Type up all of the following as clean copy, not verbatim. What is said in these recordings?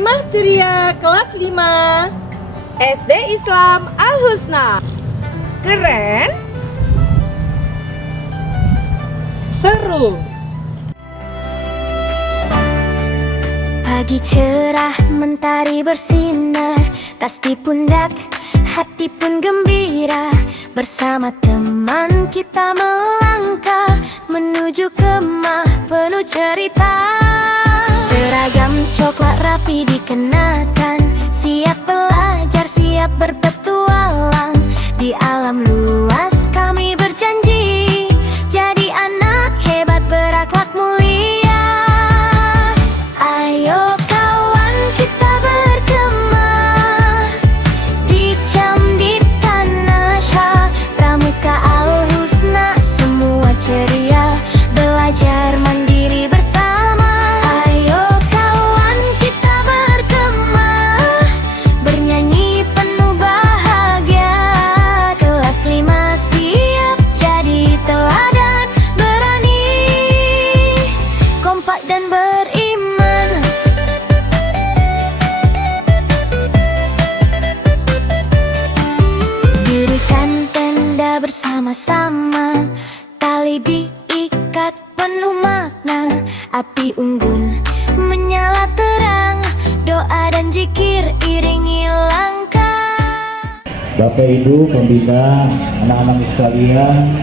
Tema ceria kelas 5 SD Islam Al-Husna. Keren? Seru. Pagi cerah, mentari bersinar, tas di pundak, hati pun gembira. Bersama teman kita melangkah menuju kemah penuh cerita. Seragam coklat rapi dikenakan, siap belajar, siap berpetualang. Di alam luas kami berjanji jadi anak hebat berakhlak mulia. Ayo kawan kita berkemah di Camdit Tanah Syah, Pramuka Al-Husna, semua ceria belajar mandiri bersama. Ayo kawan kita berkemah bernyanyi penuh bahagia. Kelas 5 siap jadi teladan, berani, kompak dan beriman. Dirikan tenda bersama-sama, tali diikat penuh makna. Api unggun menyala terang, doa dan zikir iringi langkah. Bapak Ibu pembina, anak-anak sekalian,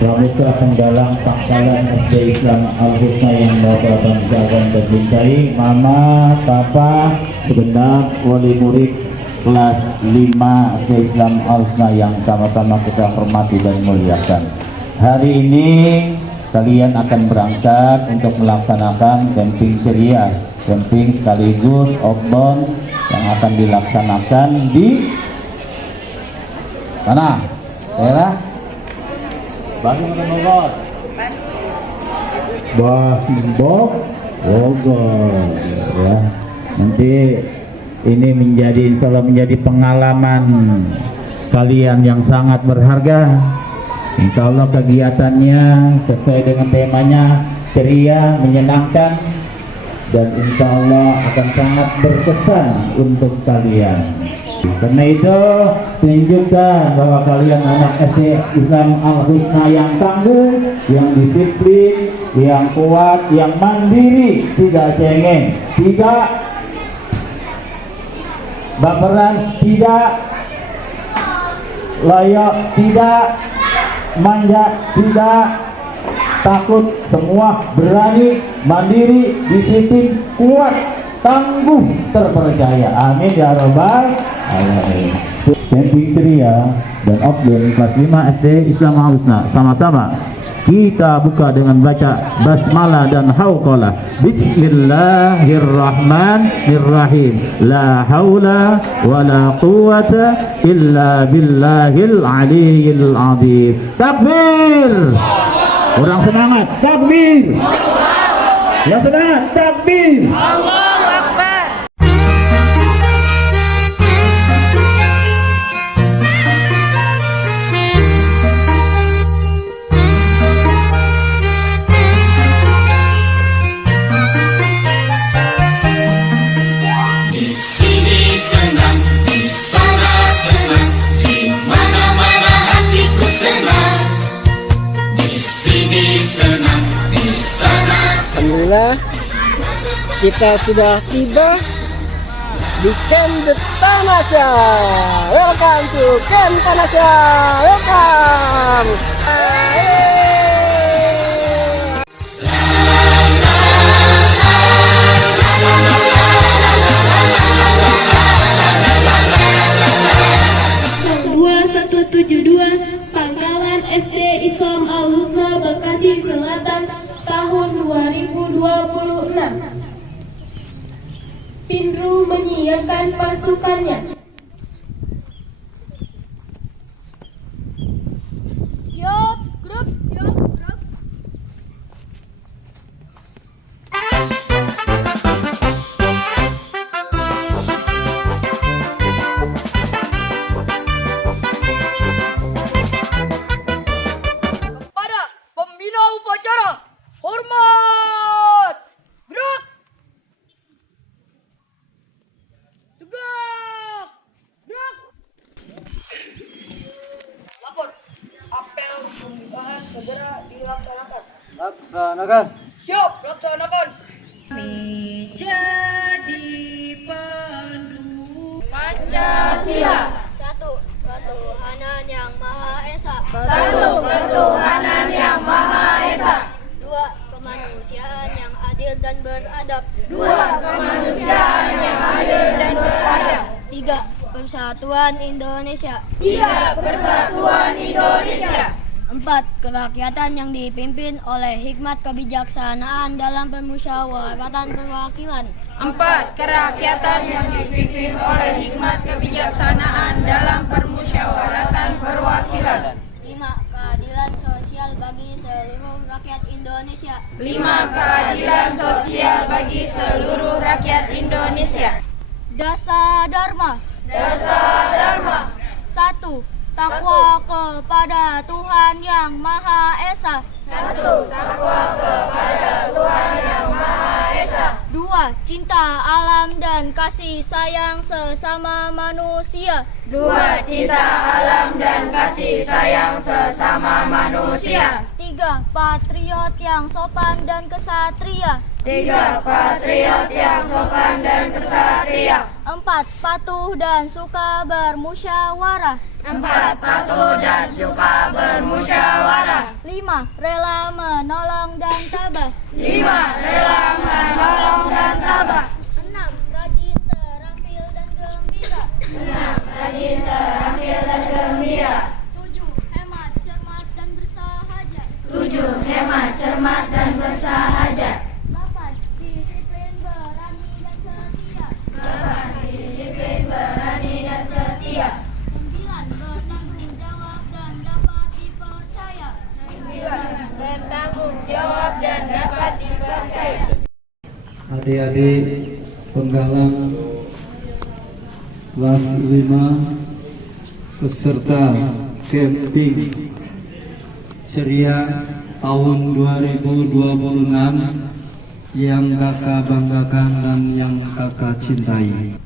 Pramuka Penggalang Pangkalan SD Islam Al-Husna yang Bapak banggakan dan cintai, Mama, Papa, segenap wali murid kelas 5 SD Islam Al-Husna yang sama-sama kita hormati dan muliakan. Hari ini kalian akan berangkat untuk melaksanakan camping ceria, camping sekaligus outbound yang akan dilaksanakan di mana? Daerah Bandung atau Bogor? Bogor, Bogor, ya. Nanti ini insya Allah menjadi pengalaman kalian yang sangat berharga. Insya Allah kegiatannya sesuai dengan temanya ceria, menyenangkan, dan insya Allah akan sangat berkesan untuk kalian. Karena itu tunjukkan bahwa kalian anak SD Islam Al-Husna yang tangguh, yang disiplin, yang kuat, yang mandiri, tidak cengeng, tidak baperan, tidak loyo, tidak manja, tidak takut, semua berani, mandiri, disiplin, kuat, tangguh, terpercaya. Amin ya robbal alamin. Camping ceria dan outbound kelas 5 SD Islam Al-Husna, sama-sama kita buka dengan baca basmalah dan hauqalah. Bismillahirrahmanirrahim. La haula wa la quwata illa billahil aliyyil azim. Takbir. Orang semangat, takbir. Yang semangat, takbir. Allahu Akbar. Alhamdulillah, kita sudah tiba di Camdit Tanah Syah. Welcome to Camp Tanah Syah. Welcome. Pangkalan SD Islam Al-Husna Bekasi Selatan tahun 2026. Pinru menyiapkan pasukannya. Siap, grup, siap, grup. Pada pembina upacara, hormat. Gerak. segera dilaksanakan. Laksanakan. Siap, laksanakan. Pancasila. Satu, ketuhanan yang Maha Esa. Dua, kemanusiaan yang adil dan beradab. Tiga, persatuan Indonesia. Empat, kerakyatan yang dipimpin oleh hikmat kebijaksanaan dalam permusyawaratan perwakilan. Empat, kerakyatan yang dipimpin oleh hikmat kebijaksanaan dalam permusyawaratan perwakilan. Lima, keadilan sosial bagi seluruh rakyat Indonesia. Lima, keadilan sosial bagi seluruh rakyat Indonesia. Dasa Dharma. Satu, takwa kepada Tuhan yang Maha Esa. Dua, cinta alam dan kasih sayang sesama manusia. Tiga, patriot yang sopan dan kesatria. Empat, patuh dan suka bermusyawarah. Lima, rela menolong dan tabah. Enam, rajin, terampil dan gembira. Tujuh, hemat, cermat dan bersahaja. Delapan, disiplin, berani dan setia. 9, bertanggung jawab dan dapat dipercaya. Adik-adik penggalang kelas 5 peserta camping ceria tahun 2026 yang kakak banggakan dan yang kakak cintai.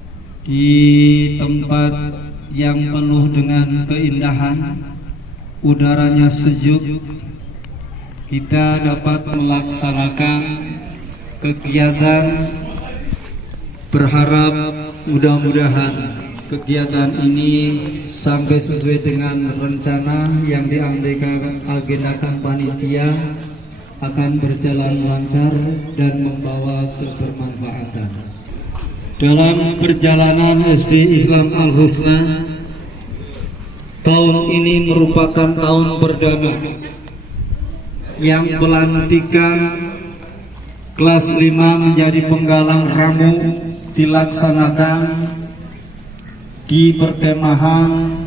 Di tempat yang penuh dengan keindahan, udaranya sejuk, kita dapat melaksanakan kegiatan. Berharap mudah-mudahan kegiatan ini sampai sesuai dengan rencana yang diagendakan panitia, akan berjalan lancar dan membawa kebermanfaatan. Dalam perjalanan SD Islam Al-Husna, tahun ini merupakan tahun perdana yang pelantikan kelas 5 menjadi penggalang ramu dilaksanakan di perkemahan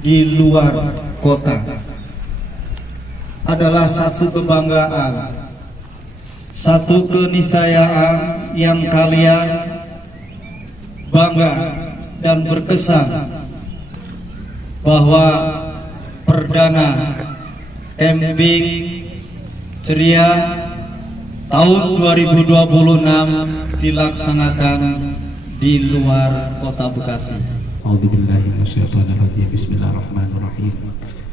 di luar kota. Adalah satu kebanggaan, satu keniscayaan yang kalian bangga dan berkesan bahwa perdana camping ceria tahun 2026 dilaksanakan di luar kota Bekasi. A'udzubillahi minasyaitonir rajim. Bismillahirrahmanirrahim.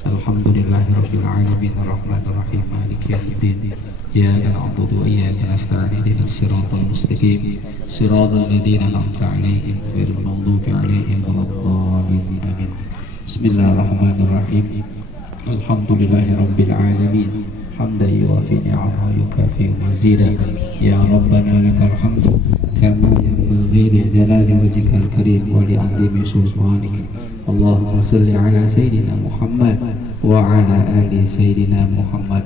Alhamdulillahirabbil alamin arrahmanir rahim maliki yaumiddin. Iyyaka na'budu wa iyyaka nasta'in ihdinas siratal mustaqim siratal ladzina an'amta 'alaihim ghairil maghdubi 'alaihim waladdallin. Amin. Bismillahirrahmanirrahim. Alhamdulillahirabbil alamin. حمدا يوافي نعمه ويكافئ مزيدا يا ربنا لك الحمد كما ينبغي لجلال وجهك الكريم ولعظيم سلطانك اللهم صل على سيدنا محمد وعلى آل سيدنا محمد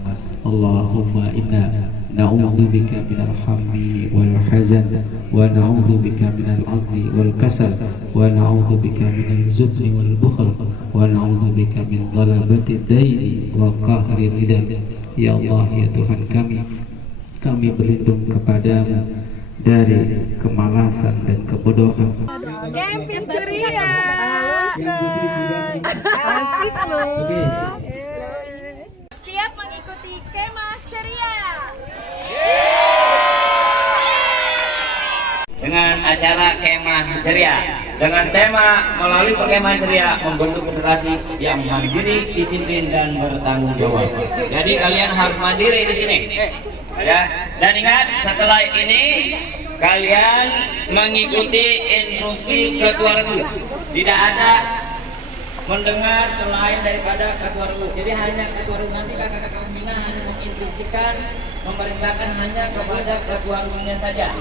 اللهم إنا نعوذ بك من الهم والحزن ونعوذ بك من العجز والكسل ونعوذ بك من الجبن والبخل ونعوذ بك من غلبة الدين وقهر الردى. Ya Allah, ya Tuhan kami berlindung kepadamu dari kemalasan dan kebodohan. Camping ceria. Asik loh. Siap mengikuti kemah ceria. Dengan acara kemah ceria dengan tema melalui perkemahan ceria membentuk generasi yang mandiri, disiplin dan bertanggung jawab. Jadi kalian harus mandiri di sini. Ya, dan ingat setelah ini kalian mengikuti instruksi ketua regu. Tidak ada mendengar selain daripada ketua regu. Jadi hanya ketua regu, nanti kakak-kakak pembina hanya menginstruksikan, memerintahkan hanya kepada ketua regunya saja.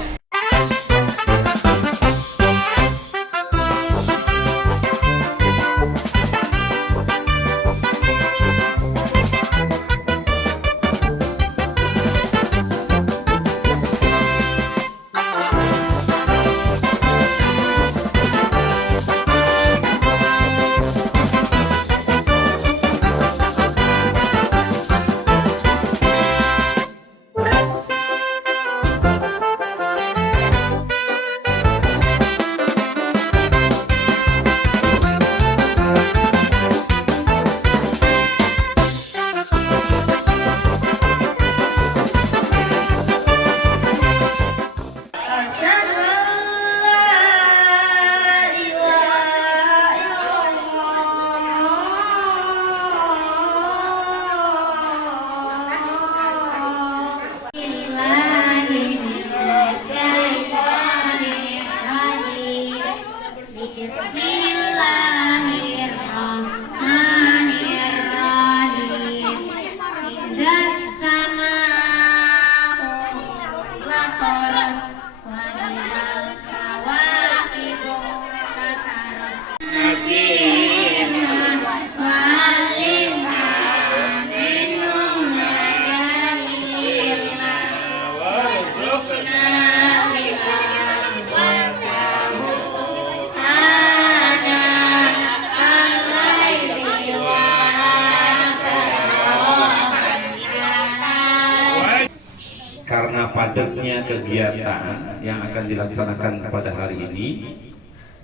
Karena padatnya kegiatan yang akan dilaksanakan pada hari ini,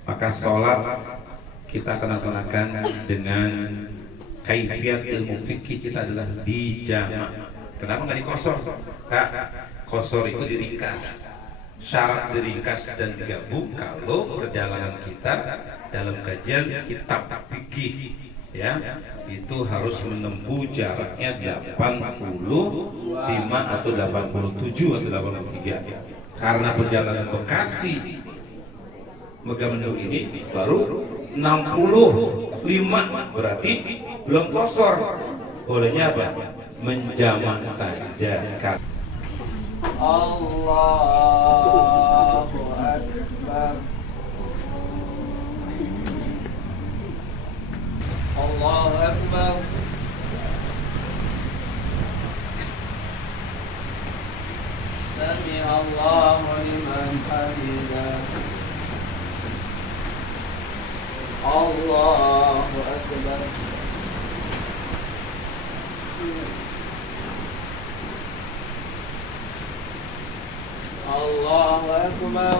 maka sholat kita akan laksanakan dengan kaifiat ilmu fikih kita adalah di jamak. Kenapa nggak dikosor? Kak, kosor itu diringkas. Syarat diringkas dan digabung kalau perjalanan kita dalam kajian kitab fikih, ya, itu harus menempuh jaraknya 85 atau 87 atau 83. Karena perjalanan Bekasi Megamendung ini baru 65, berarti belum kosor. Bolehnya apa? Menjamak saja. Allahu Akbar. Allahu Akbar. Sami Allahu liman hamidah. Allahu Akbar. Allahu Akbar.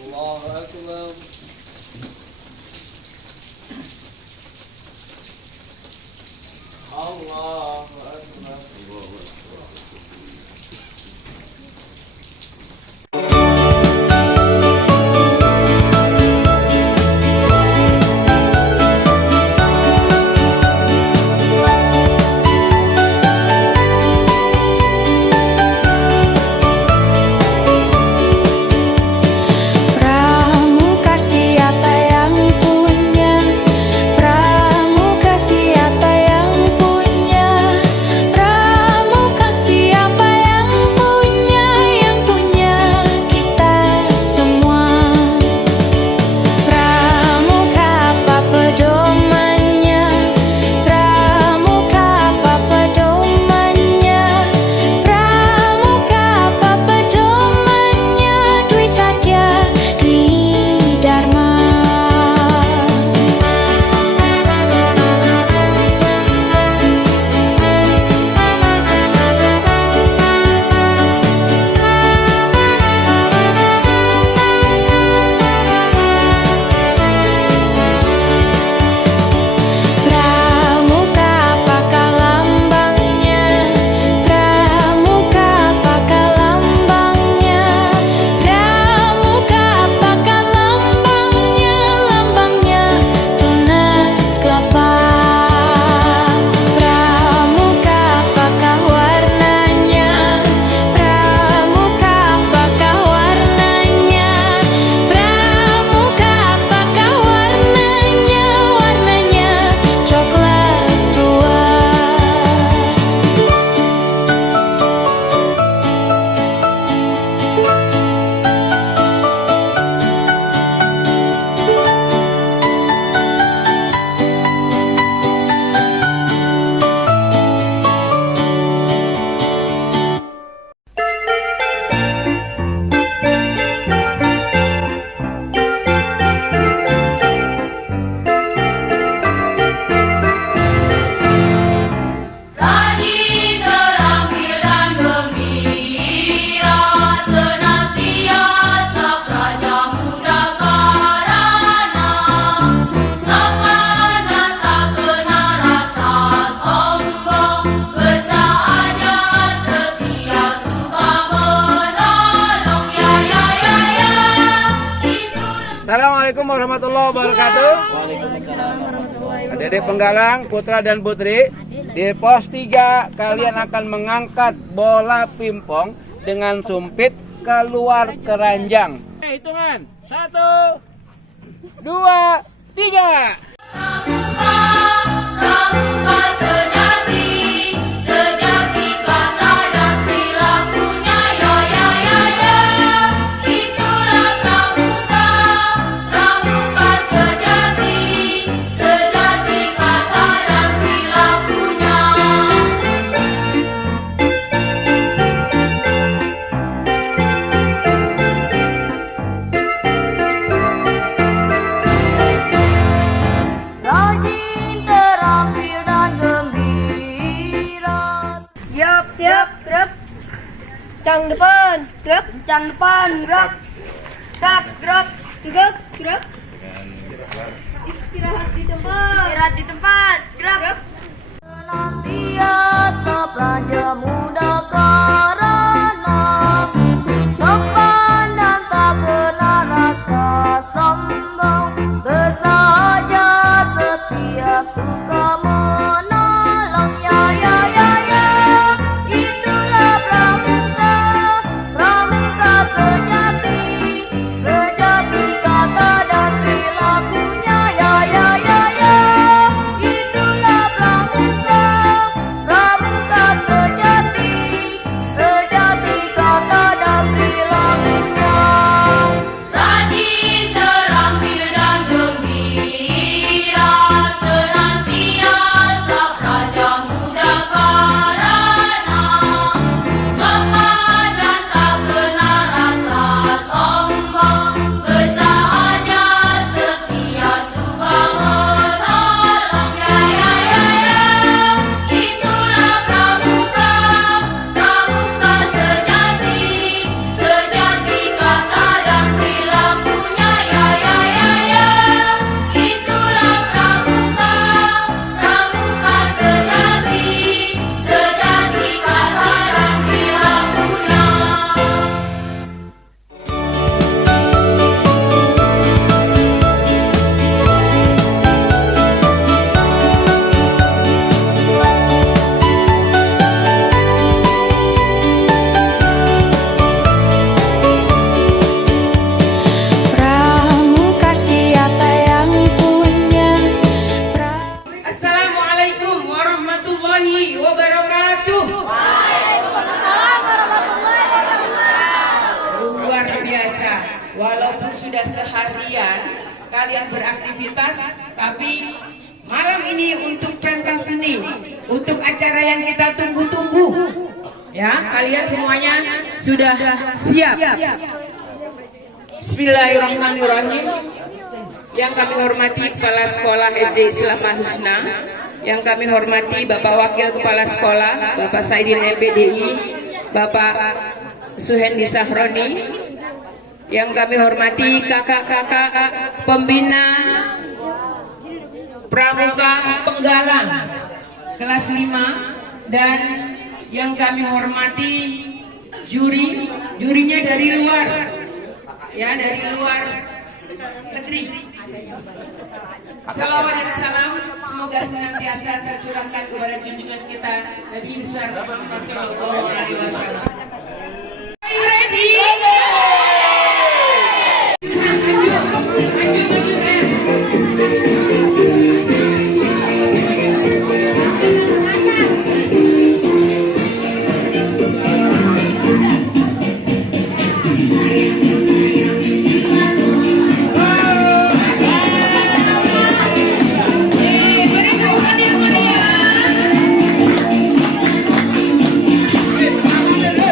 Allahu Akbar. Allahu Akbar. Pramuka siapa yang punya? Pramuka siapa yang punya? warahmatullahi wabarakatuh. Adik-adik penggalang, putra dan putri, di pos 3 kalian akan mengangkat bola pimpong dengan sumpit keluar keranjang. Hitungan 1, 2, 3. Pramuka sejati, sejati kata dan perilakunya, ya ya ya ya. Itulah pramuka, pramuka sejati, sejati kata dan perilakunya. Rajin, terampil dan gembira. Siap, siap, gerak. Cang depan, gerak. Cang depan, gerak. Tak, gerak. Tegak, gerak. Istirahat di tempat. Istirahat di tempat, gerak. Senantiasa praja muda karena sopan dan tak kenal rasa sombong, bersahaja setia suka menolong, ya ya ya ya. Itulah pramuka, pramuka sejati, sejati kata dan perilakunya, ya ya ya ya. Itulah pramuka, pramuka sejati, sejati kata dan perilakunya. Rajin, terampil dan gembira, senantiasa praja muda karena sopan dan tak kenal rasa sombong, bersahaja setia suka menolong, ya ya ya ya. Itulah pramuka, pramuka sejati, sejati kata dan perilakunya, ya ya ya ya. Itulah pramuka, pramuka sejati, sejati kata dan perilakunya. Pramuka siapa yang punya? Assalamualaikum warahmatullahi wabarakatuh. Luar biasa. Walaupun sudah seharian kalian beraktivitas, tapi malam ini untuk pentas seni, untuk acara yang kita tunggu-tunggu. Ya, kalian semuanya sudah siap. Bismillahirrahmanirrahim. Yang kami hormati Kepala Sekolah SD Islam Al-Husna, yang kami hormati Bapak Wakil Kepala Sekolah, Bapak Saidin MPDI, Bapak Suhendi Sahroni, yang kami hormati kakak-kakak pembina Pramuka Penggalang kelas 5, dan yang kami hormati jurinya dari luar, ya, dari luar negeri. Salawat dan salam semoga senantiasa tercurahkan kepada junjungan kita Nabi besar Muhammad sallallahu alaihi wasallam. Ready? Pramuka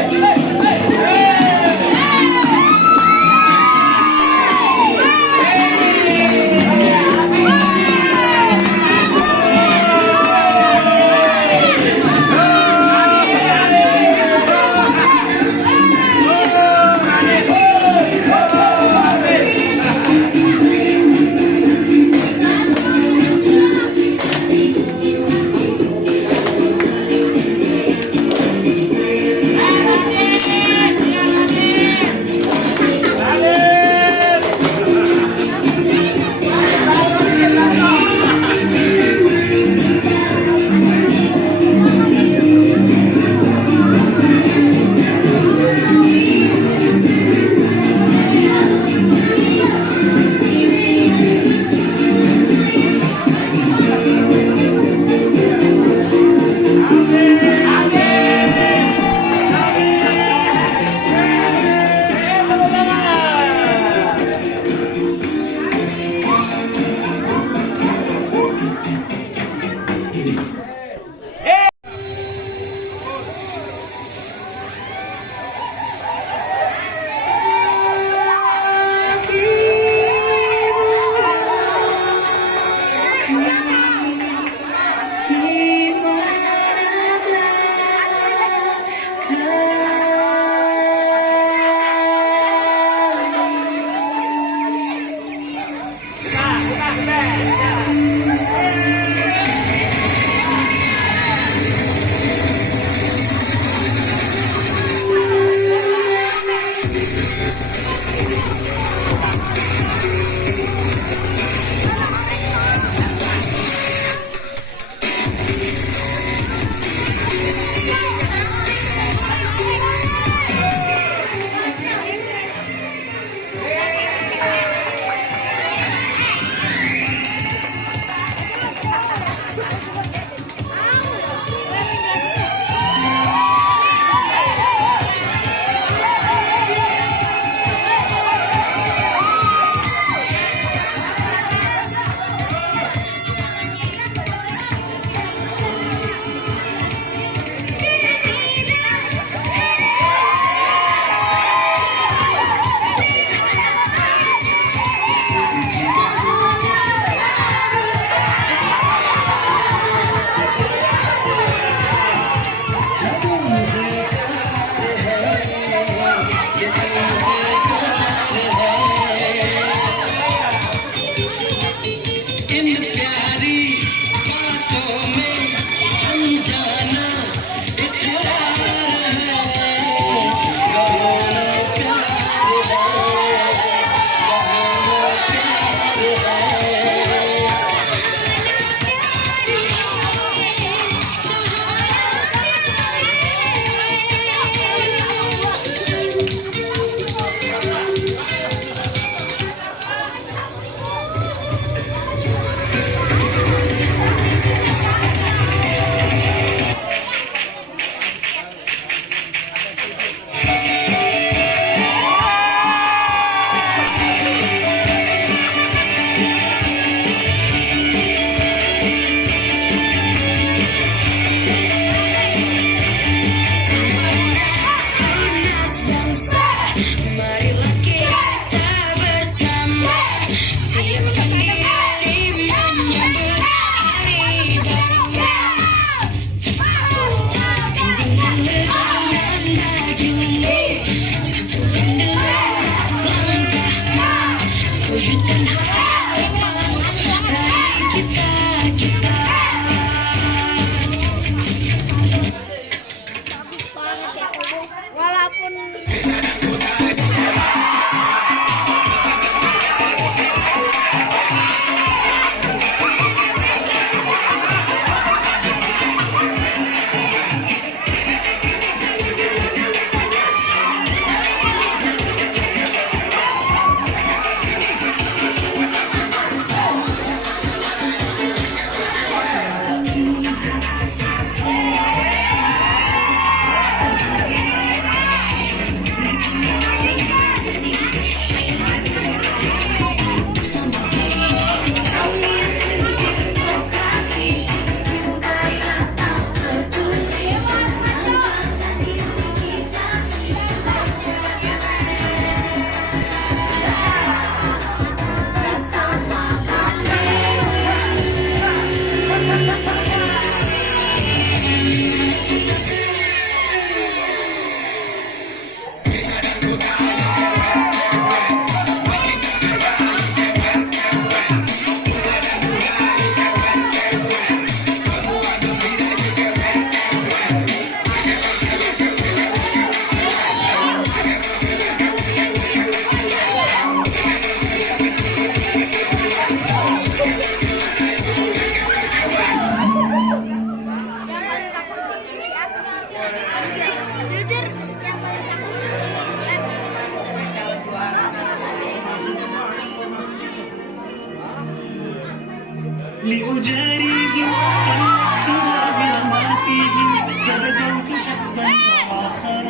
لأجاريهم قلدت ظاهر ما فيهم فبدوت شخصا آخر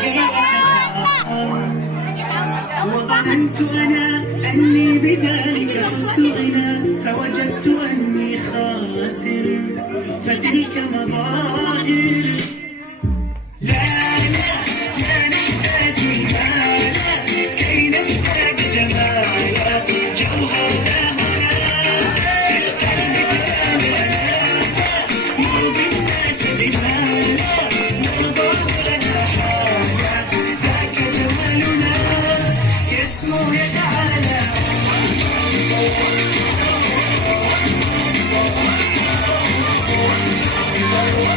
كي أتفاخر وظننت أنا أني بذلك فزت غنى فوجدت أني خاسر فتلك مظاهر لا نحتاج المال كي نزداد جمالا جوهرنا Thank you.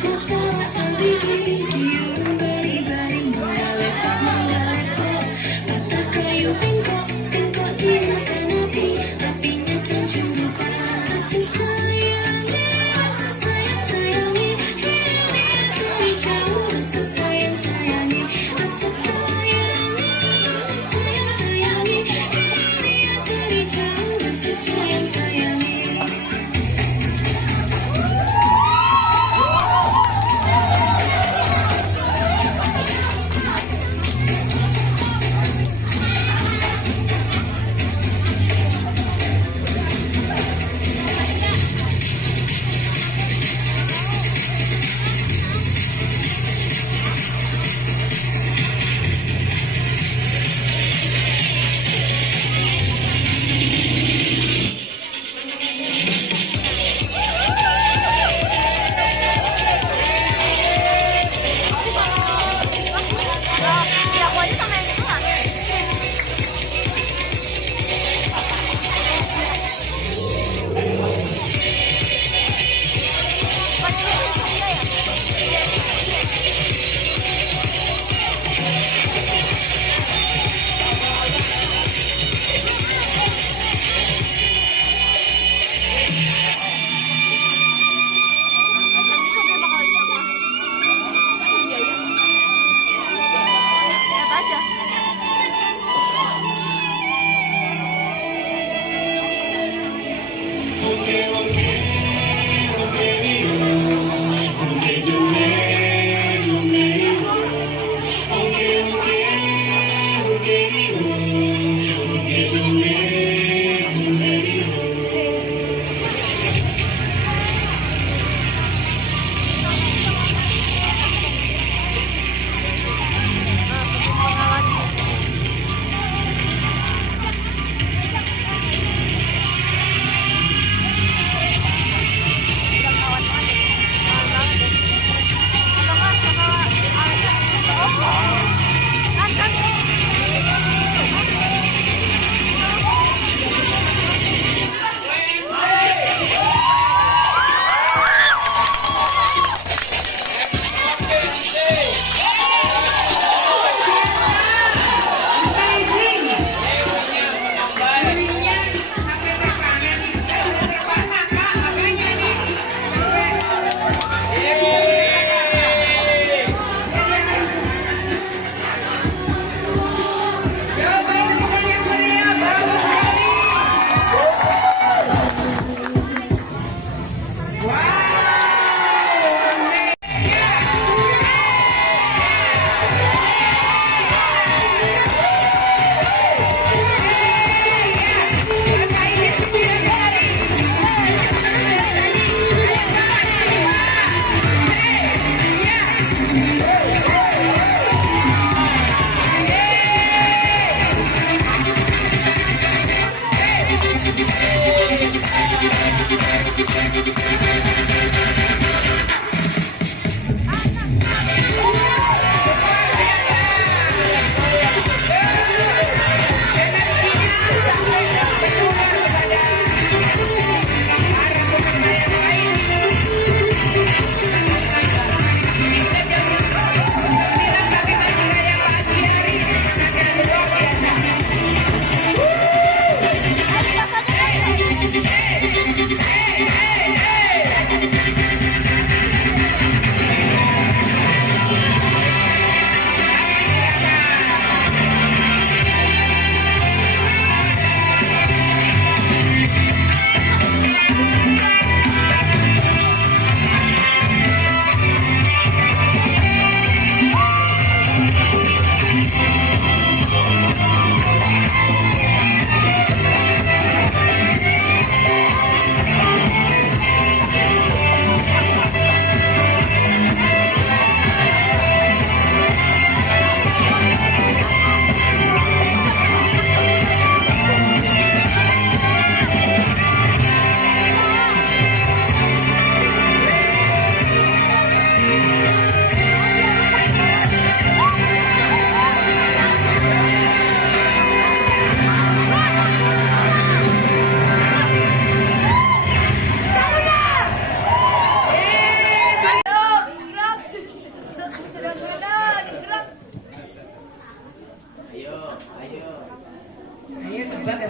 Masalah sambil di diurung bari-bari mengalepak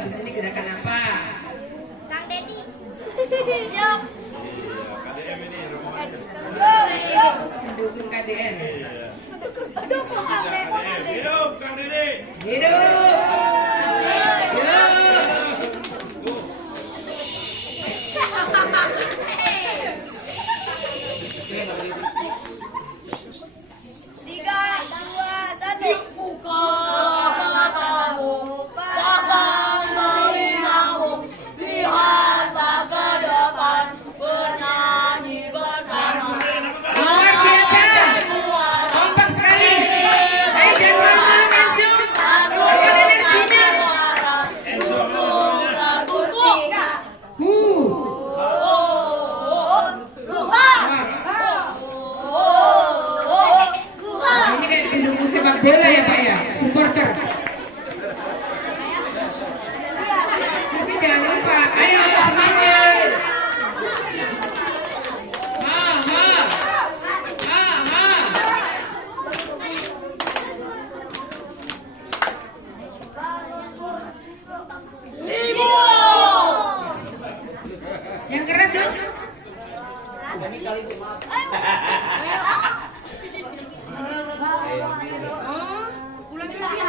Habis ini gerakan apa? Kang Dedi. Siap. Mendukung KDN. Dukung Kang Dedi. Hidup Kang Dede. Tiga, dua, satu. Buka matamu, pasang telingamu, lihatlah ke depan, bernyanyi bersama. Luar biasa. Kompak sekali. Ayo jangan langsung. Keluarkan energinya. Ini kayak pendukung sepak bola ya Pak ya, supporter. Tapi jangan lupa, ayo semangat. Yang keras dong. Oh, ulang lagi.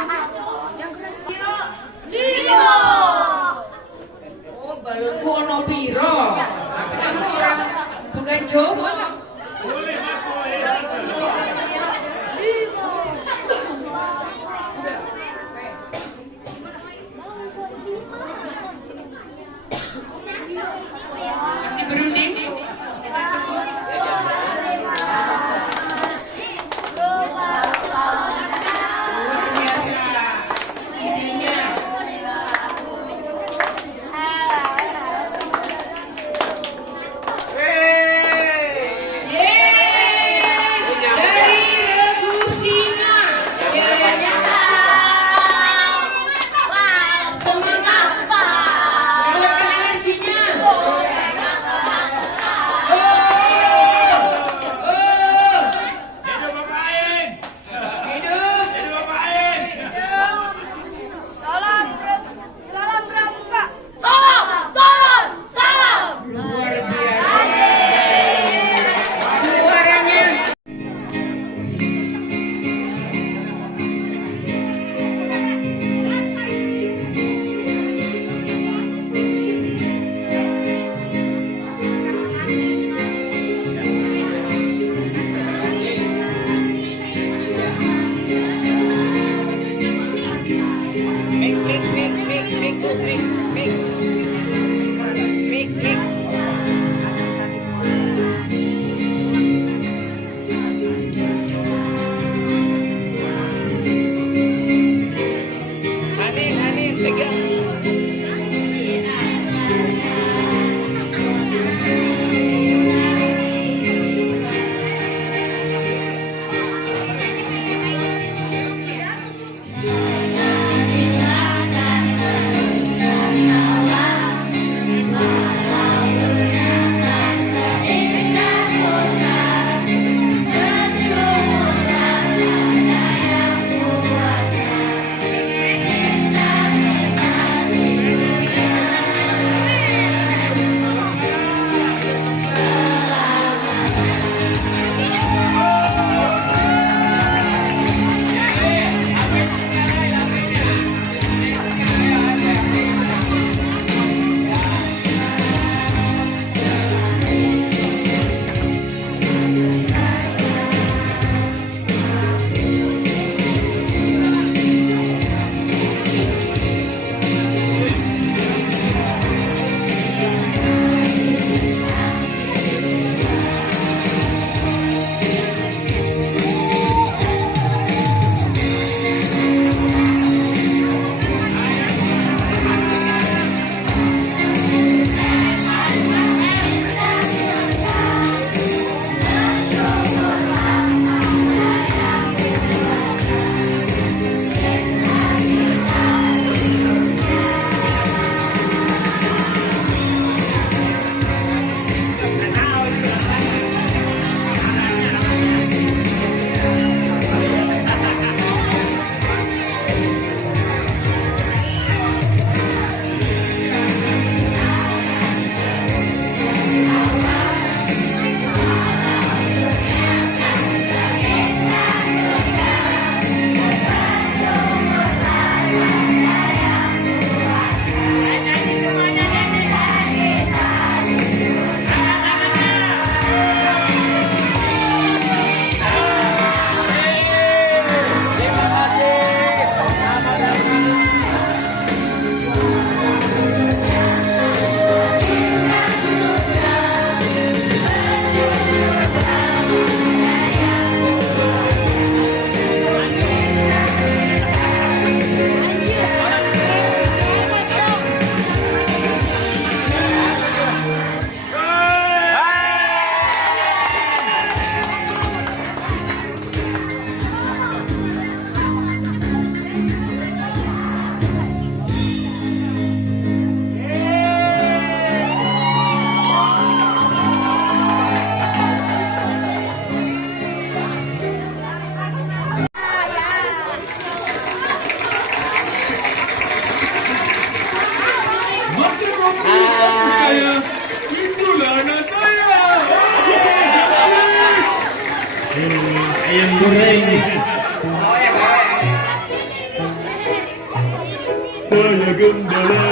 gembala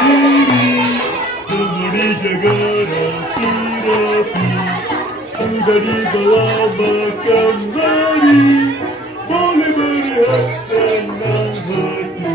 diri-diri, semua dijaga rapi-rapi. Sudah dibawa makan mari, boleh berehat senang hati.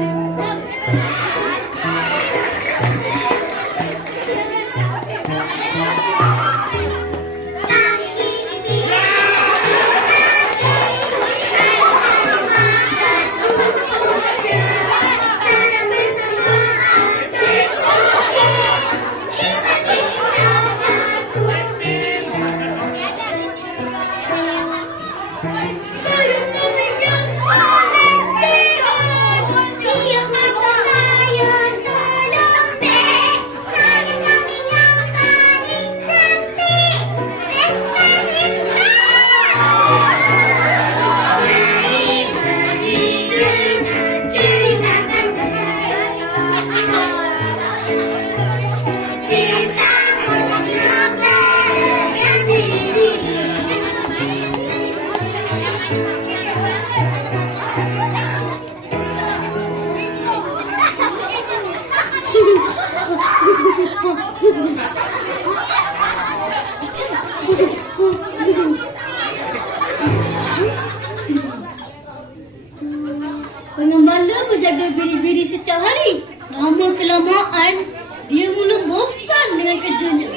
Pengembala menjaga biri-biri setiap hari. Lama kelamaan, dia mula bosan dengan kerjanya.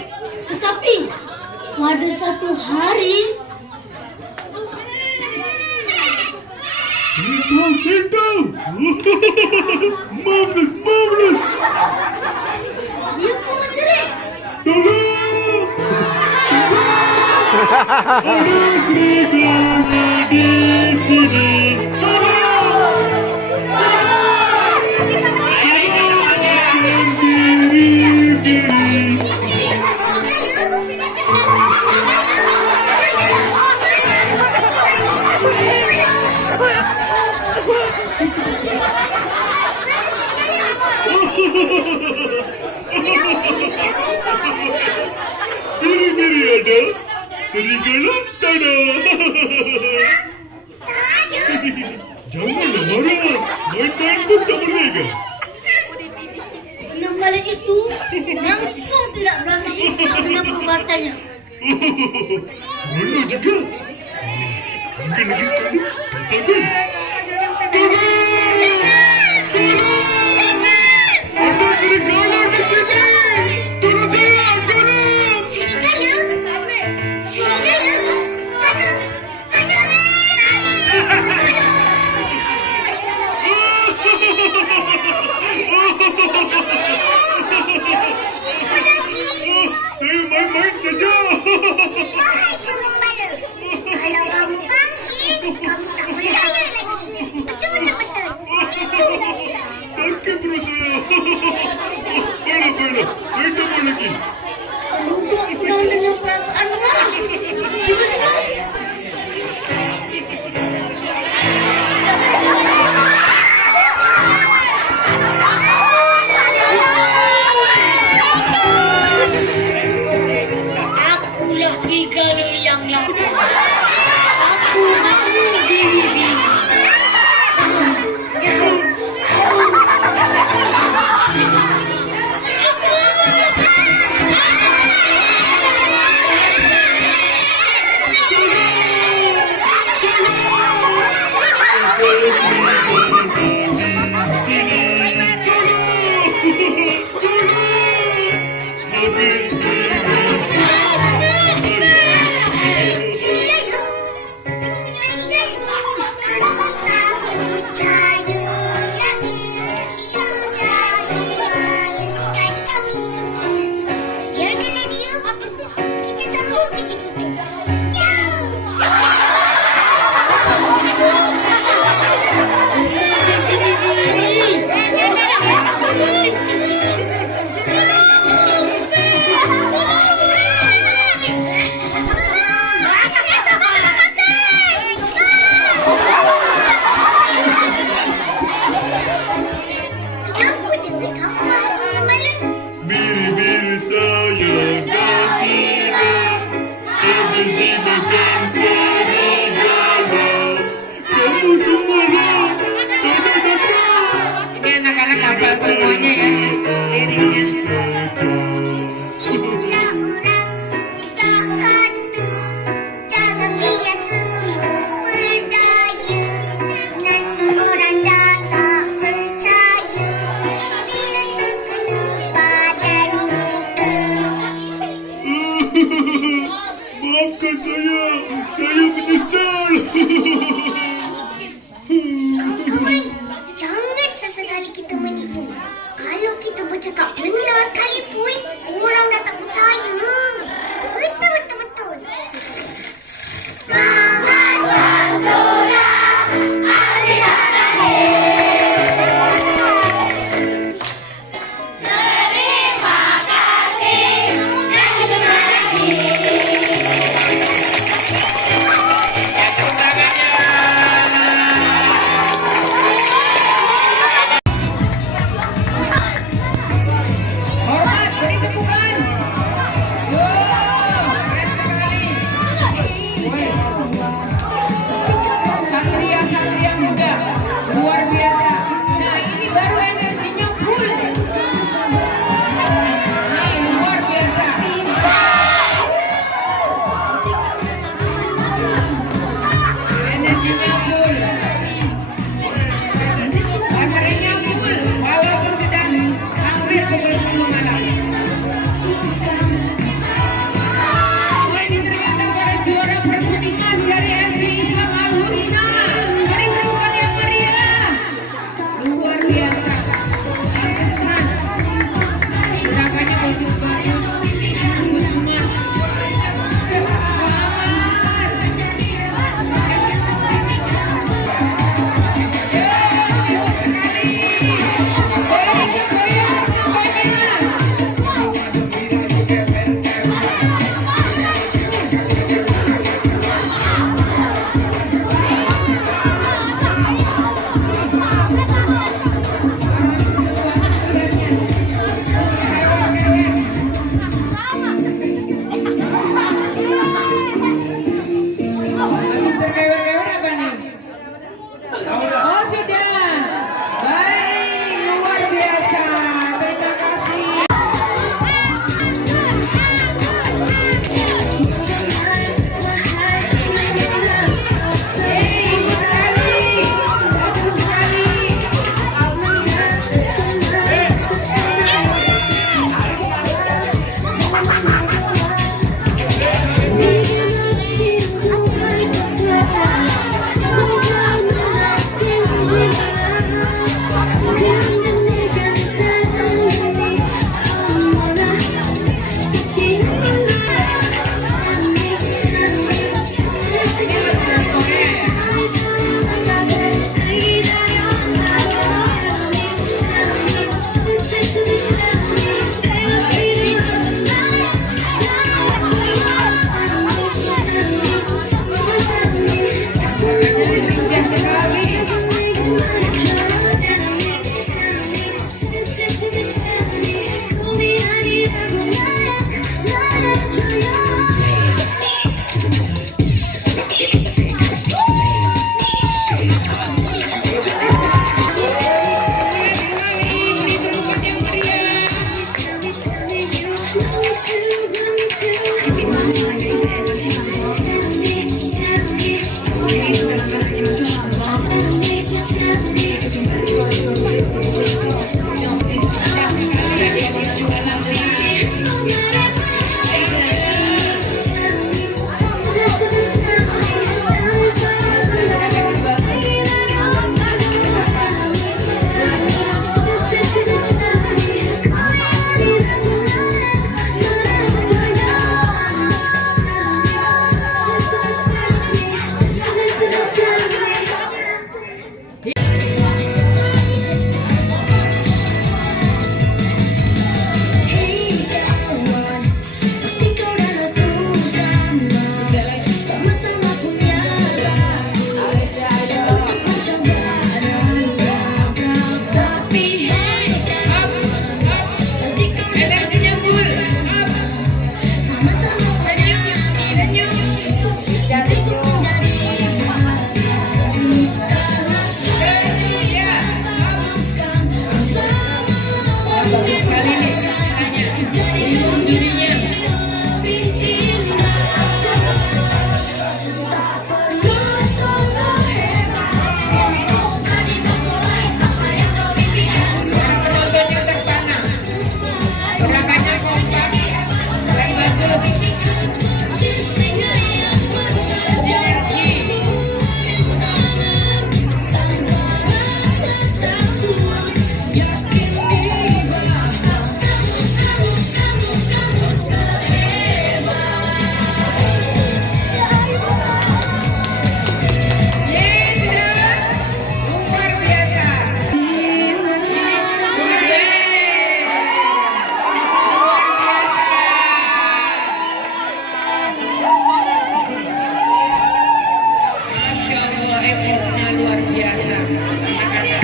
Tetapi, pada satu hari... Sit down! Marvelous, marvelous! Dia pun menjerit. Tolong! Ada serigala di sini. Biri-biri ada, serigala tak ada. Janganlah marah, main-main pun tak boleh kan? Pengembala itu langsung tidak merasa risau dengan perbuatannya. Mana juga? Mungkin lagi sekali, katakan. Tolong! Tolong! Ada serigala di sini! Tolong saya, tolong! Serigala? Serigala? Saya main-main saja. Wahai pengembala, kalau kamu bangkit, kamu tak percaya lagi. Betul-betul. Itu. Sakit perut saya. Baiklah, saya tak mau lagi. Duduk penuh dengan perasaan marah. Tiba-tiba, Akulah serigala yang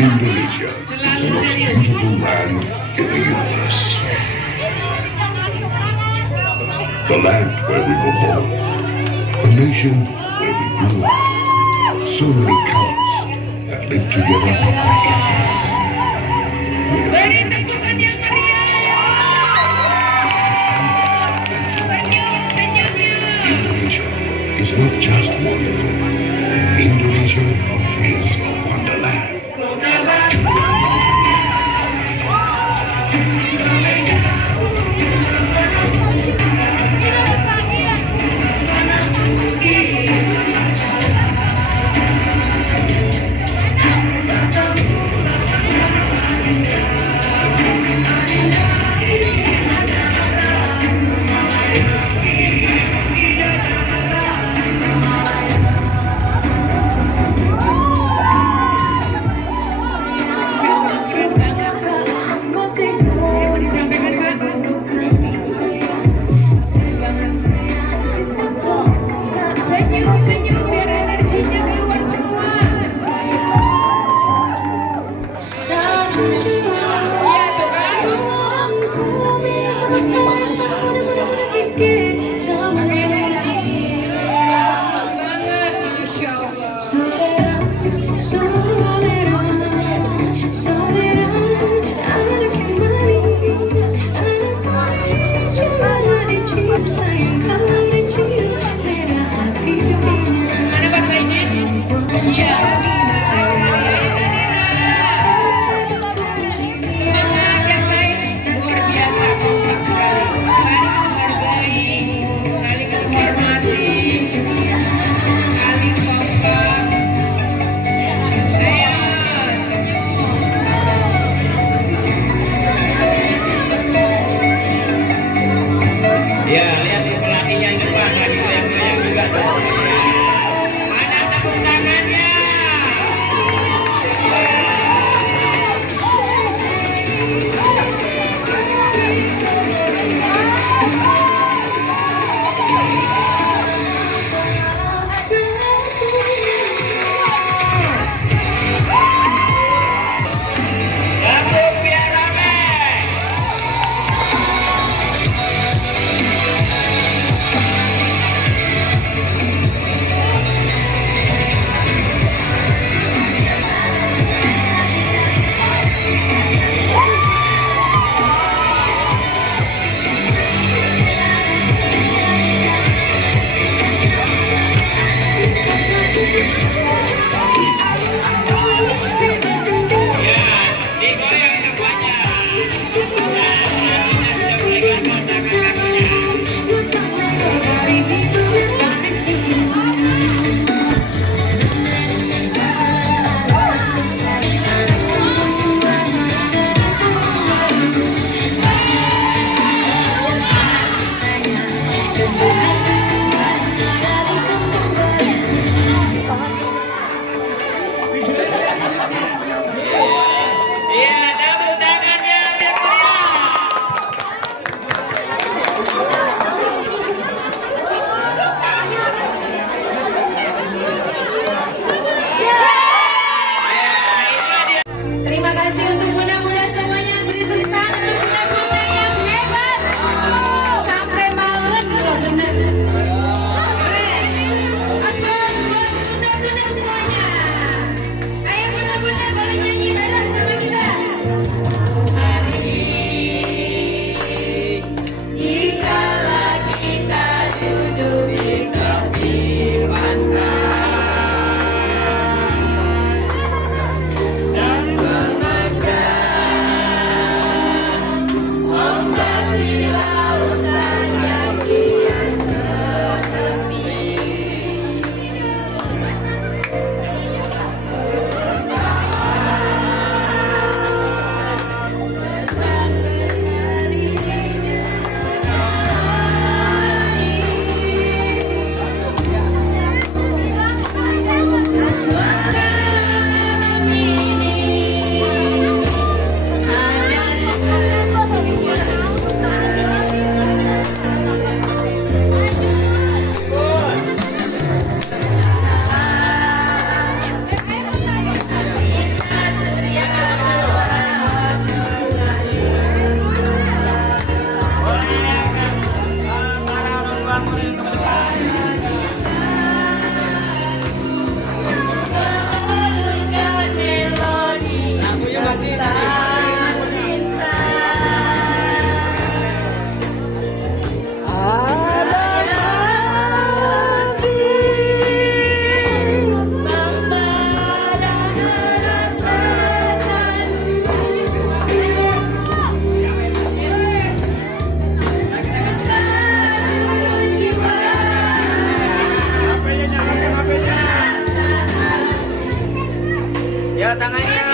Indonesia is the most beautiful land in the universe. The land where we were born. A nation where we grew up. So many colors that live together like a house. Indonesia is not just wonderful. Indonesia is a wonderland. Ya, tangannya.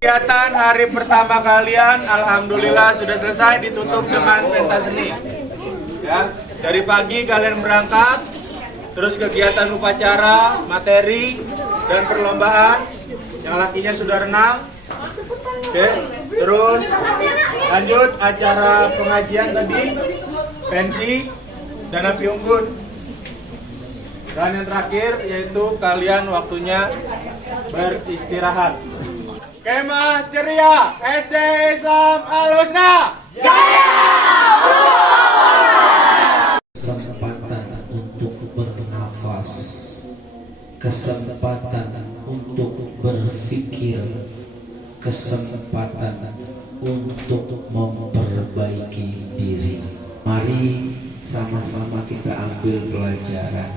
Kegiatan hari pertama kalian alhamdulillah sudah selesai, ditutup dengan pentas seni. Ya, dari pagi kalian berangkat, terus kegiatan upacara, materi dan perlombaan. Yang lakinya sudah renang. Oke, terus lanjut acara pengajian tadi, pensi dan api unggun. Dan yang terakhir yaitu kalian waktunya beristirahat. Kemah ceria SD Islam Al-Husna Jaya! Kesempatan untuk bernafas, kesempatan untuk berpikir, kesempatan untuk memperbaiki diri. Mari sama-sama kita ambil pelajaran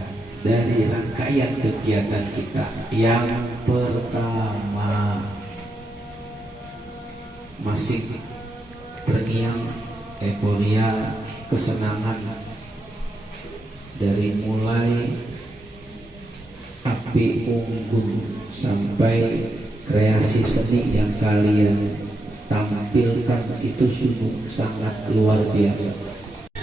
dari rangkaian kegiatan kita. Yang pertama, masih terngiang euforia, kesenangan dari mulai api unggun sampai kreasi seni yang kalian tampilkan itu sungguh sangat luar biasa.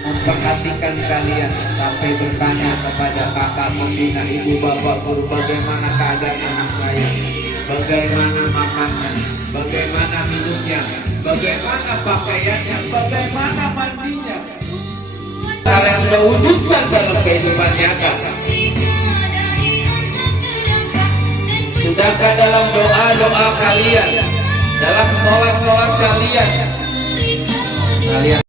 Memperhatikan kalian sampai bertanya kepada kakak pembina, ibu bapak guru, bagaimana keadaan anak saya, bagaimana makannya, bagaimana minumnya, bagaimana pakaiannya, bagaimana mandinya. Kalian sudah wujudkan dalam kehidupan nyata. Sudahkah dalam doa-doa kalian, dalam sholat-sholat kalian, kalian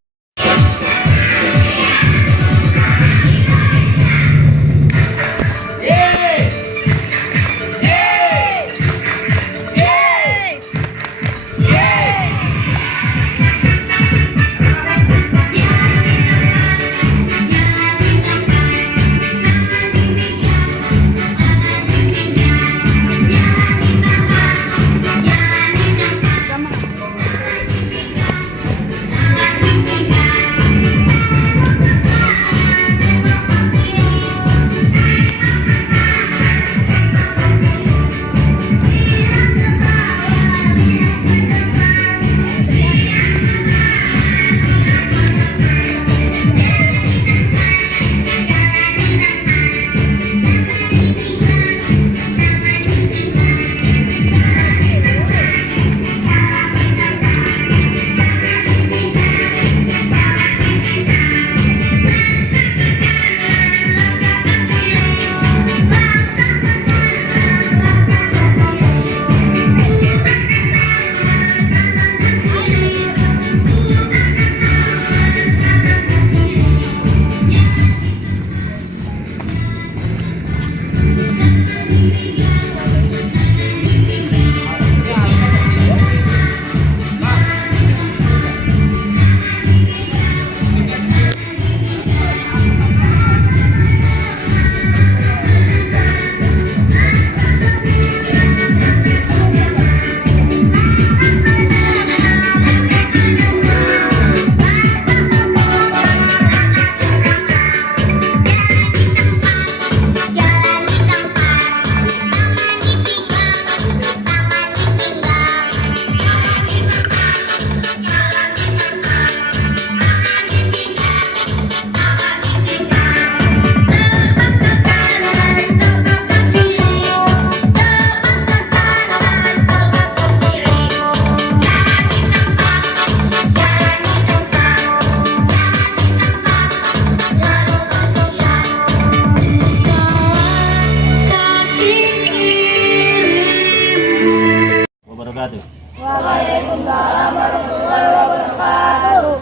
Waalaikumsalam warahmatullahi wabarakatuh.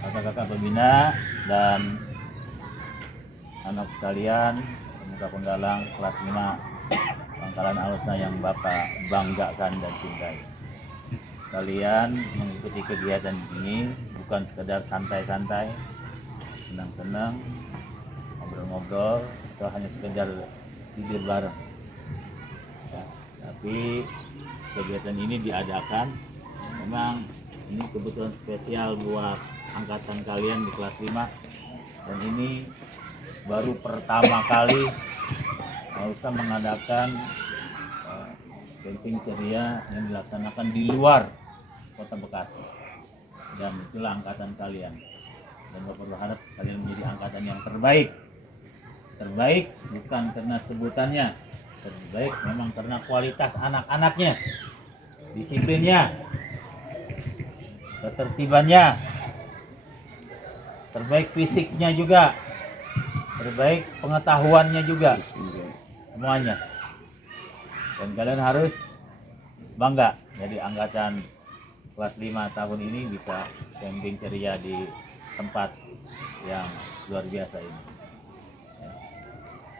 Kakak-kakak pembina dan anak sekalian, pemuda penggalang kelas 5 Pangkalan Al-Husna yang Bapak banggakan dan cintai. Kalian mengikuti kegiatan ini bukan sekedar santai-santai, senang-senang, ngobrol-ngobrol, atau hanya sekedar tidur bareng. Ya, tapi kegiatan ini diadakan memang ini kebetulan spesial buat angkatan kalian di kelas 5, dan ini baru pertama kali Al-Husna mengadakan camping ceria yang dilaksanakan di luar kota Bekasi, dan itulah angkatan kalian, dan Bapak berharap kalian menjadi angkatan yang terbaik bukan karena sebutannya, terbaik memang karena kualitas anak-anaknya, disiplinnya, ketertibannya, terbaik fisiknya juga, terbaik pengetahuannya juga, semuanya. Dan kalian harus bangga jadi angkatan kelas 5 tahun ini bisa camping ceria di tempat yang luar biasa ini.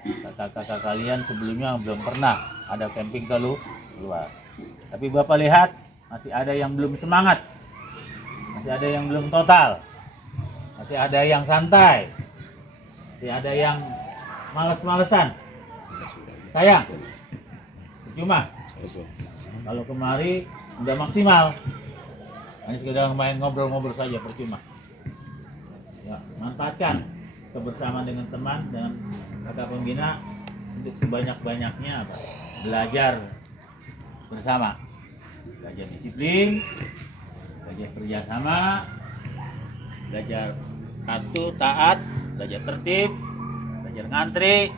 Kakak-kakak kalian sebelumnya belum pernah ada camping ke luar, tapi Bapak lihat masih ada yang belum semangat, masih ada yang belum total, masih ada yang santai, masih ada yang males-malesan. Sayang, percuma kalau kemari udah maksimal, hanya sekedar main ngobrol-ngobrol saja, percuma. Ya, manfaatkan kebersamaan dengan teman, dengan kakak pembina untuk sebanyak-banyaknya belajar bersama, belajar disiplin, belajar kerjasama, belajar patuh, taat, belajar tertib, belajar ngantri.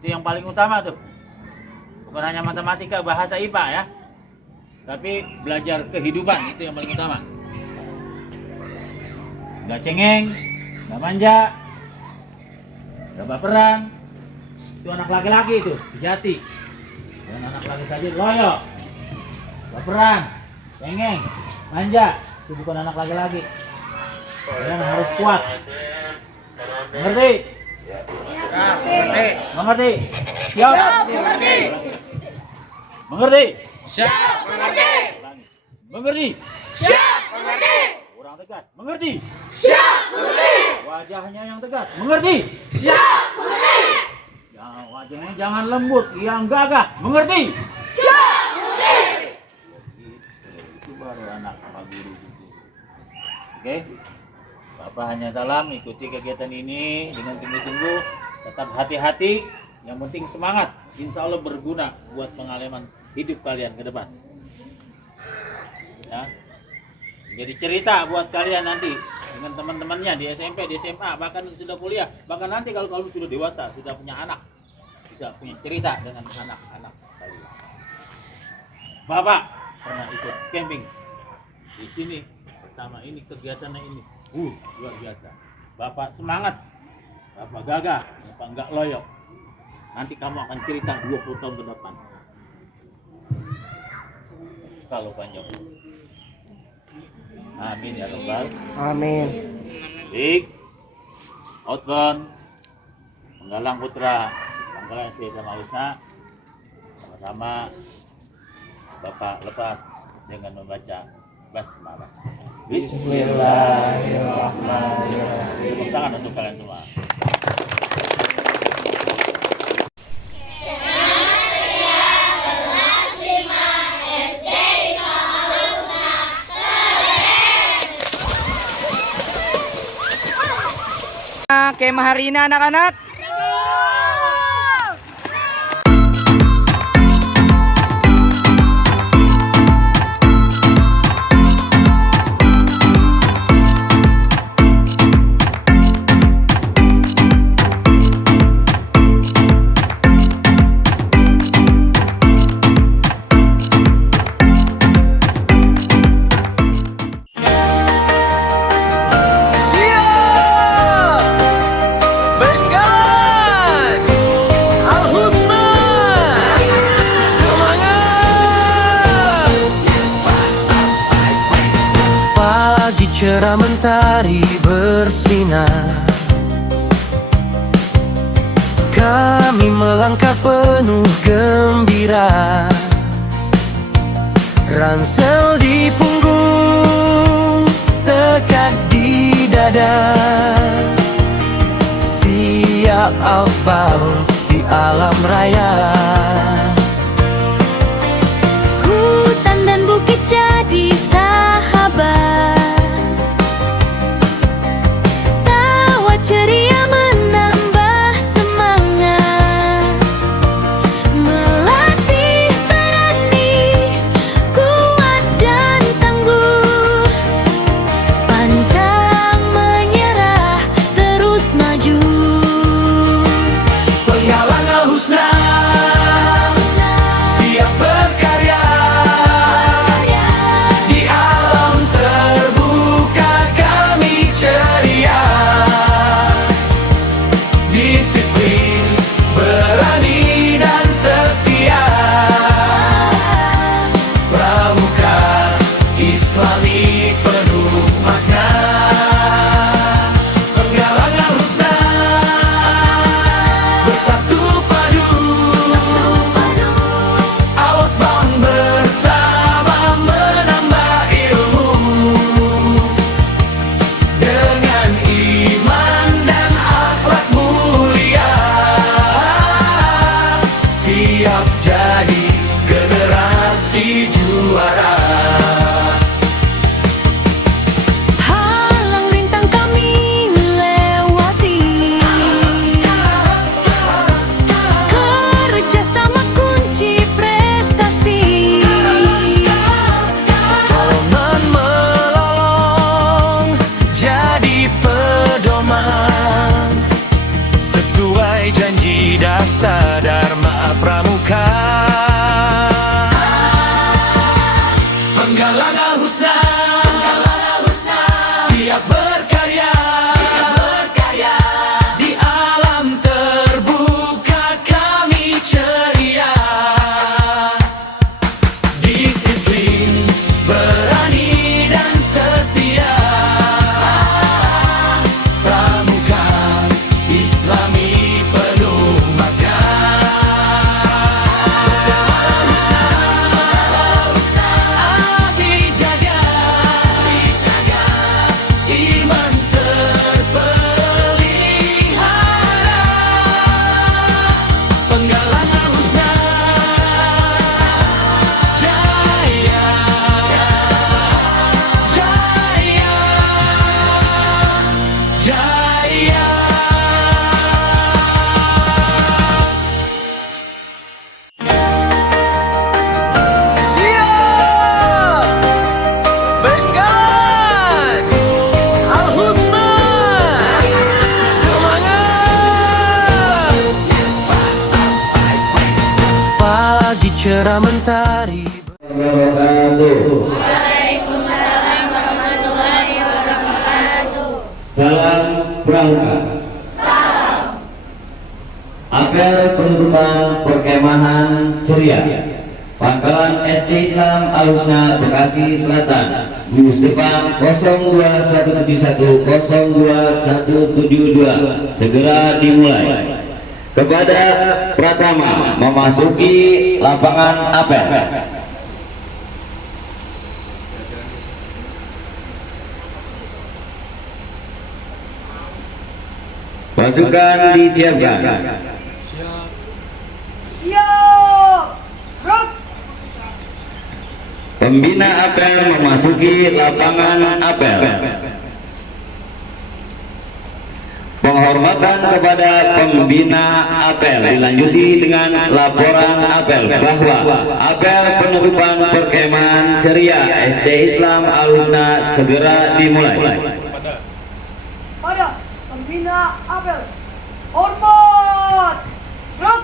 Itu yang paling utama tuh. Bukan hanya matematika, bahasa IPA ya, tapi belajar kehidupan itu yang paling utama. Gak cengeng, gak manja, gak baperan. Itu anak laki-laki itu, sejati. Dan anak laki saja loyo, baperan, cengeng, manja. Itu bukan anak laki-laki. Kalian harus kuat. Mengerti? Mengerti? Siap? Mengerti. Mengerti? Siap, mengerti. Mengerti? Siap, mengerti. Kurang tegas. Mengerti? Siap, mengerti. Wajahnya yang tegas. Mengerti? Siap, mengerti. Wajahnya jangan lembut, yang gagah. Mengerti? Siap, mengerti. Itu baru anak Pak Guru gitu. Oke? Bapak hanya salam ikuti kegiatan ini dengan sungguh-sungguh. Tetap hati-hati. Yang penting semangat. Insya Allah berguna buat pengalaman hidup kalian ke depan. Ya. Jadi cerita buat kalian nanti dengan teman-temannya di SMP, di SMA, bahkan sudah kuliah, bahkan nanti kalau kamu sudah dewasa, sudah punya anak, bisa punya cerita dengan anak-anak kalian. Bapak pernah ikut camping di sini bersama ini kegiatannya ini, luar biasa. Bapak semangat, Bapak gagah, Bapak enggak loyo. Nanti kamu akan cerita 20 tahun ke depan. Kalau panjang. Amin ya Rabbal. Amin. Baik. Outbound Penggalang Putra Pangkalan SD sama Husna, sama-sama Bapak lepas dengan membaca basmalah. Bismillahirrahmanirrahim. Tepuk tangan untuk kalian semua. Kemah hari ini anak-anak. Cerah mentari bersinar, kami melangkah penuh gembira. Ransel di punggung, tegak di dada, siap outbound di alam raya. Hutan dan bukit jadi sahabat, ceria menambah semangat, melatih berani, kuat dan tangguh, pantang menyerah, terus maju. Penggalang Al-Husna Penggalang Al-Husna siap berkarya di alam terbuka kami ceria, disiplin, berani dan setia, pramuka Islami penuh makna. Abdi jaga iman terpelihara, penggalang Al-Husna jaya, jaya, jaya. Siap Benggalan Al-Husna, semangat. Pagi cerah mentari. Waalaikumsalam warahmatullahi wabarakatuh. Salam pramuka. Apel penutupan perkemahan ceria. Pangkalan SD Islam Al-Husna Bekasi Selatan. Bus depan 02171 02172 segera dimulai. Kepada Pratama memasuki lapangan apel. Pasukan disiapkan. Siap. Gerak. Pembina apel memasuki lapangan apel. Penghormatan kepada pembina apel dilanjuti dengan laporan apel bahwa apel penutupan perkemahan ceria SD Islam Al-Husna segera dimulai. Pada pembina apel. Hormat. Gerak.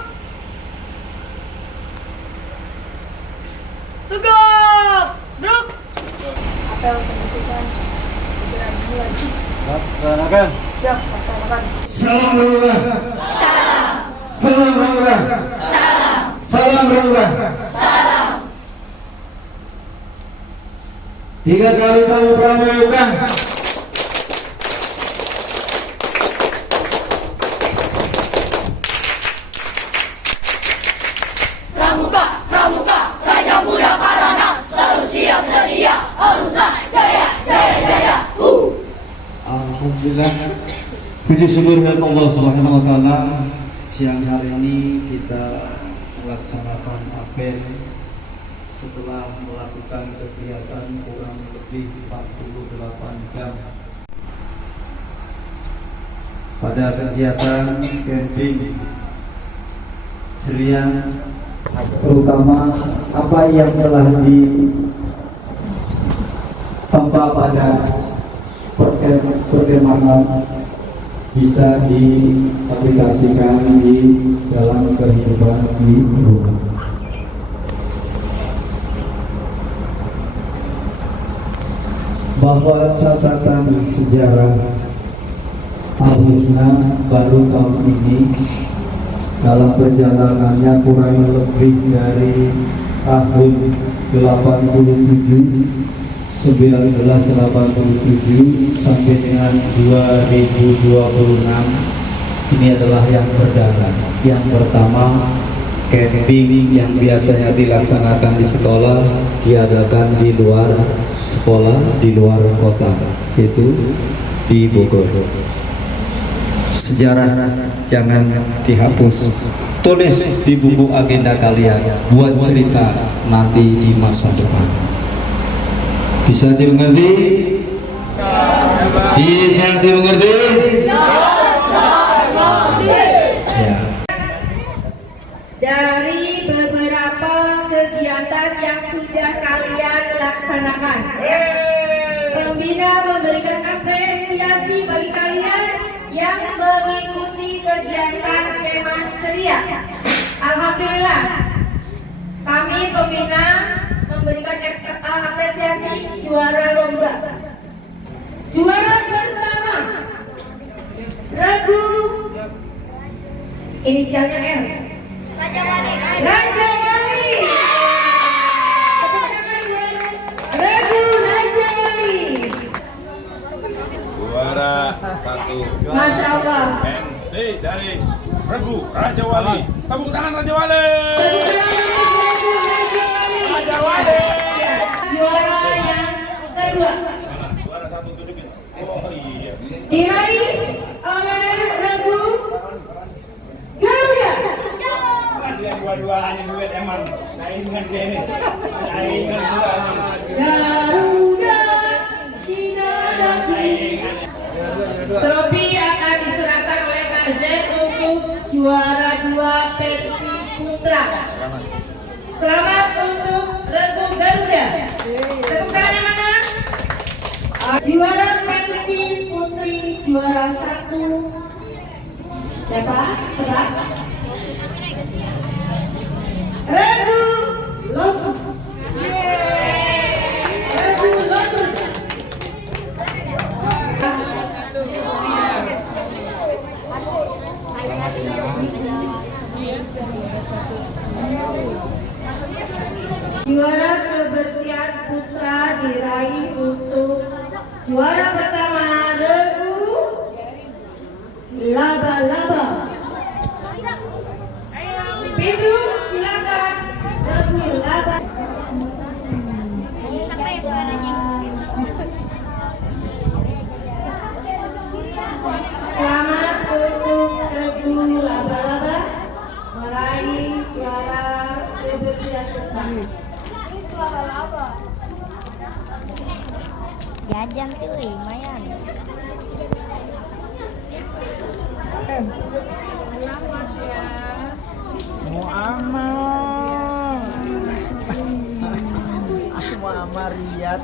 Tegak. Gerak. Apel penutupan segera dimulai. Laksanakan. Siap, laksanakan. Salam pramuka. Salam pramuka. Salam pramuka. 3 kali tamu pramuka. Pramuka, pramuka, raja muda karana, selalu siap sedia, Al-Husna jaya, jaya, jaya. Alhamdulillah, puji syukur kepada Allah Subhanahu wa taala. Siang hari ini kita melaksanakan apel setelah melakukan kegiatan kurang lebih 48 jam. Pada kegiatan camping ceria, terutama apa yang telah ditempa pada perkemahan bisa diaplikasikan di dalam kehidupan di rumah. Bahwa catatan sejarah Al-Husna baru tahun ini dalam perjalanannya kurang lebih dari tahun 1987 sampai dengan 2026 ini adalah yang berjalan. Yang pertama, camping yang biasanya dilaksanakan di sekolah diadakan di luar sekolah, di luar kota, yaitu di Bogor. Sejarah jangan dihapus, tulis di buku agenda kalian, buat cerita nanti di masa depan. Bisa dimengerti? Bisa dimengerti? Ya. Dari beberapa kegiatan yang sudah kalian laksanakan, pembina memberikan apresiasi bagi kalian yang mengikuti kegiatan kemah ceria. Alhamdulillah, kami pembina memberikan apresiasi diraih juara lomba. Juara pertama Regu, inisialnya R, Raja Wali. Tepuk tangan buat Regu Raja Wali. Juara 1. Masya Allah. MC dari Regu Raja Wali. Tepuk tangan Raja Wali. Raja Wali. Juara yang kedua Juara 1 tunjukin. Oh iya. diraih oleh Regu Garuda. Dia dua-duaan ini duit emang. Saingan dia ini. Saingan dua emang. Garuda tidak ada trofi akan diserahkan oleh Kak Z untuk juara 2 pensi putra. Selamat untuk Regu Garuda. Tepuk tangan yang mana? Juara pensi putri juara 1. Siapa? Siapa? Regu Lotus. Regu Lotus. Juara kebersihan putra diraih untuk juara pertama Regu Laba-laba. Pedro, silakan. Regu Laba. Selamat untuk Regu Laba-laba meraih juara kebersihan putra. Jajan cuy, lumayan. Mau amal. Aku mau amal Riyad.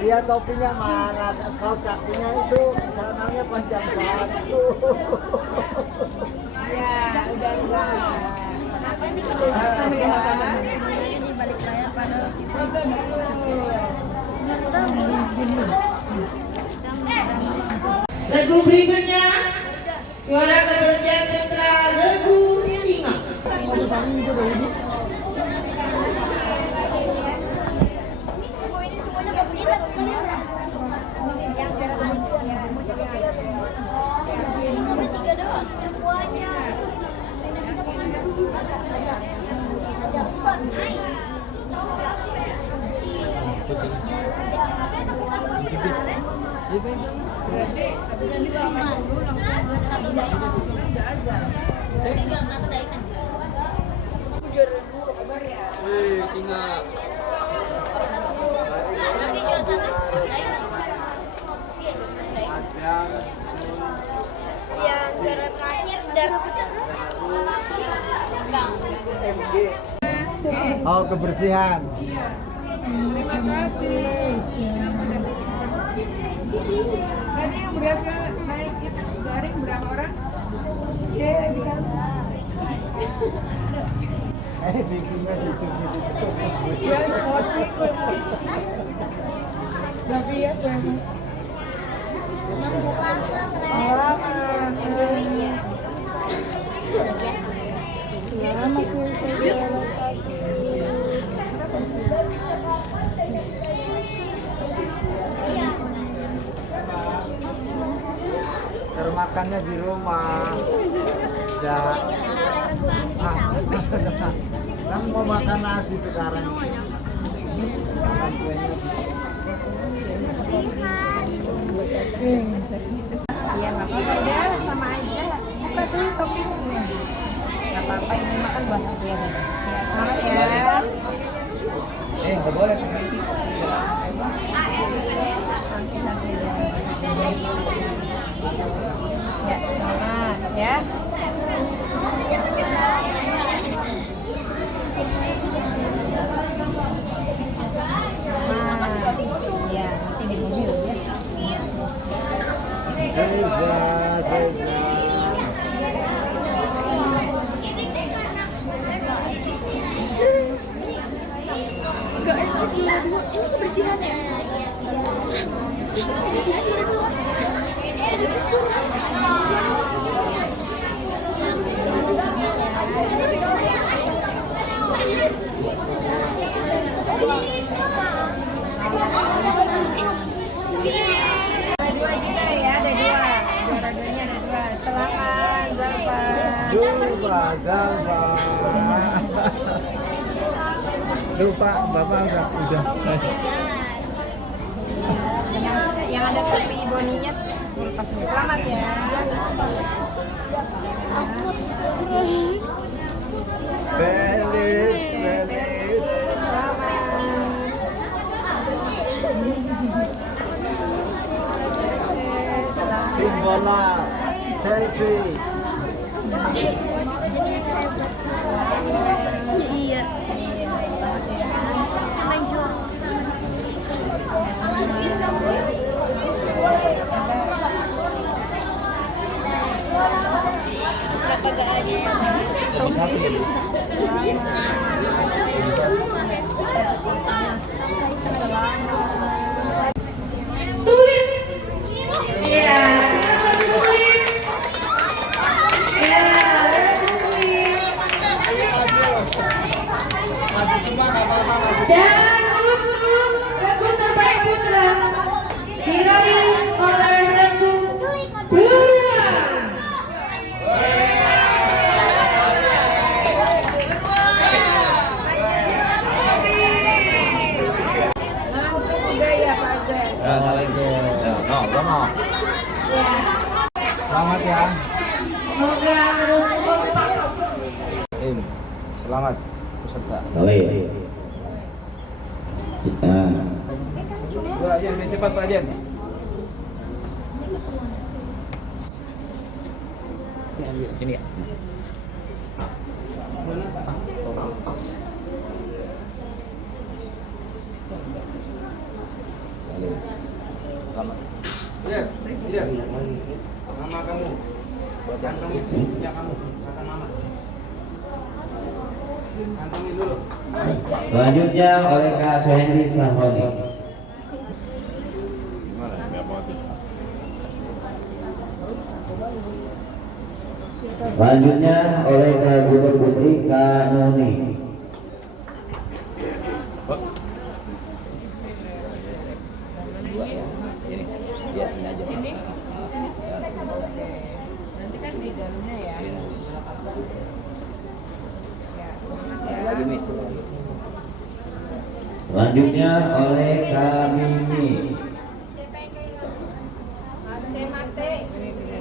Riyad topinya mana? Kaos kakinya itu celananya panjang satu. Ya, udah. Ini balik saya pada Regu berikutnya juara kebersihan putra Regu Singa. Singa. yang juara terakhir dan Oh, kebersihan. Terima kasih. Tadi yang berhasil naik jaring berapa orang? Oke, dikasih. Bikinnya lucu-lucu. Yes, mochi. Sofia, siapa? Selamat Makannya di rumah. Ya. Kan mau makan nasi sekarang. Makan kuenya. Iya, nggak apa-apa ya, sama aja. Buka dulu toppingnya. Nggak apa-apa, ini makan buat aku ya. Selamat ya. Nggak boleh. Ya, selamat ya. Ya, nanti di mobil ya. kebersihannya. Kebersihannya itu di situ. Ada dua juga ya, ada dua. Juara-duanya ada dua. Selamat Zalfa. Zalfa. Lupa, Bapak udah. Yang ada topi boninya lepas dulu. Selamat ya. Belis. Selamat. Tim bola Chelsea. Iya. Dan untuk lagu terbaik putra diraih oleh lagu Purwa. Selamat ya. Semoga terus kompak. Selamat peserta. Pak Jen, cepat Pak Jen. Ini ya. Iya. Nama kamu. Kantongin punya kamu. Kata mama. Kantongin dulu. Selanjutnya oleh Kak Suhendi Sahoni. Selanjutnya oleh Kak Gubernur Putri Kak Nuni. Nanti kan di dalamnya ya. Selanjutnya oleh Kak Mimi.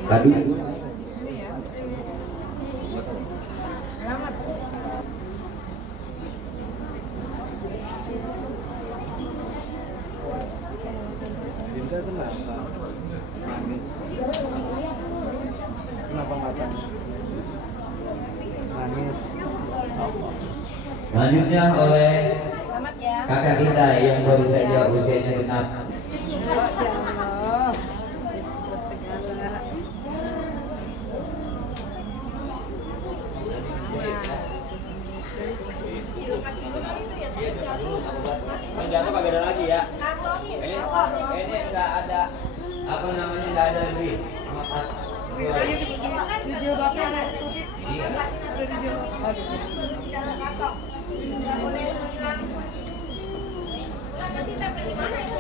Kadu. Dinda kenapa? Nangis. Kenapa mata? Nangis. Selanjutnya oleh kakak kita yang baru saja usianya genap. Masya Allah. Disebut segala. Jatuh kagak ada lagi ya. Ini nggak ada apa namanya, nggak ada lebih. Di jilbabnya ada tutup. Iya. Ada di jilbab. Dalam kantong. Nggak boleh hilang. Nanti tempel di mana itu?